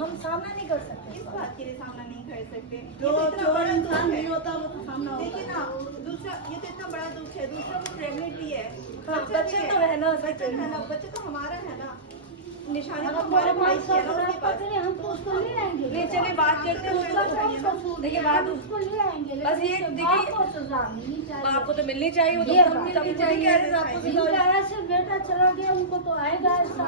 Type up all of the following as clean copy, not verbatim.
हम सामना नहीं कर सकते। किस बात के लिए सामना नहीं कर सकते? जो इंसान नहीं होता वो तो सामना होता देखिए ना, दूसरा ये तो इतना बड़ा दुख है, दूसरा वो प्रेगनेंट भी है, हाँ, बच्चे तो है ना, बच्चे है ना, बच्चे तो हमारा है ना, निशानी तो अगर हमारे हमारे भाई पास की है ना, उसके रास्ता पास। करें हम तो उसको ले आएंगे। नहीं, चलिए बात करते हैं उसका सब कसूर देखिए है, बात हम उसको ले आएंगे। बस ये लेकिन देखिए, आपको सजा मिलनी चाहिए। आपको तो मिलनी चाहिए, वो तो ये सब बात मिलनी चाहिए, कह रहे हैं आपको भी जिनका ऐसे बेटा चला गया उनको तो आएगा ऐसा।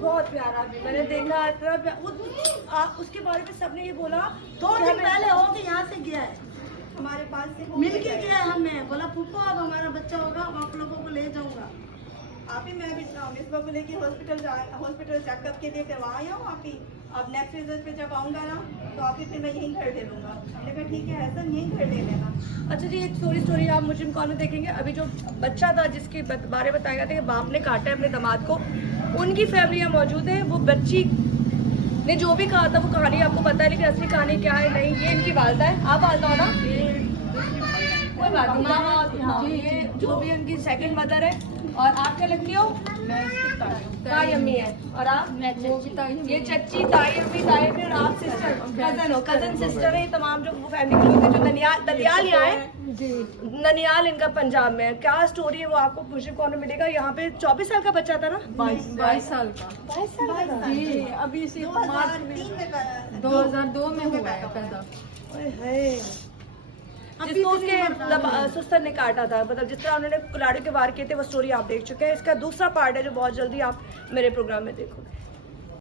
बहुत प्यारा भी मैंने देखा, इतना उसके बारे में सबने ये बोला 2 दिन पहले हो कि यहाँ से गया है, हमारे पास से मिल के गया है हमें, बोला फूफो अब हमारा बच्चा होगा, अब आप लोगों को ले जाऊंगा। आप ही मैं भी मिस बाबू लेके हॉस्पिटल चेकअप के लिए करवा आया हूँ। आप ही अब नेक्स्ट विजिट पे जब आऊँगा ना तो आप ही फिर मैं यहीं घर दे दूँगा। हमने कहा ठीक है ऐसा यहीं घर दे देना। अच्छा जी, एक स्टोरी आप मुझे कॉल में देखेंगे। अभी जो बच्चा था जिसके बारे में बताया गया था कि बाप ने काटा है अपने दामाद को, उनकी फैमिली यहाँ मौजूद है। वो बच्ची ने जो भी कहा था वो कहानी आपको पता है, लेकिन असली कहानी क्या है नहीं, ये इनकी वालदा है। आप वालदा हो ना? कोई बात नहीं, ये जो भी उनकी सेकंड मदर है। और आप क्या लगती हो? ताई अम्मी है। और आप? ये चच्ची, ताई अम्मी, ताई अम्मी, और आप सिस्टर, कजन हो, कजन सिस्टर है। तमाम जो फैमिली के लोग हैं जो ननियाल यहाँ है जी, ननियाल इनका पंजाब में है। क्या स्टोरी है वो आपको मुझे कौन मिलेगा। यहाँ पे 24 साल का बच्चा था ना, 22 साल का 22 साल का जी, अभी इसी मार्च में 2002 में हुआ है पैदा। जिसको उसके सुस्तर ने काटा था, मतलब जिस तरह उन्होंने कुल्हाड़ी के वार किए थे वो स्टोरी आप देख चुके हैं। इसका दूसरा पार्ट है जो बहुत जल्दी आप मेरे प्रोग्राम में देखोगे।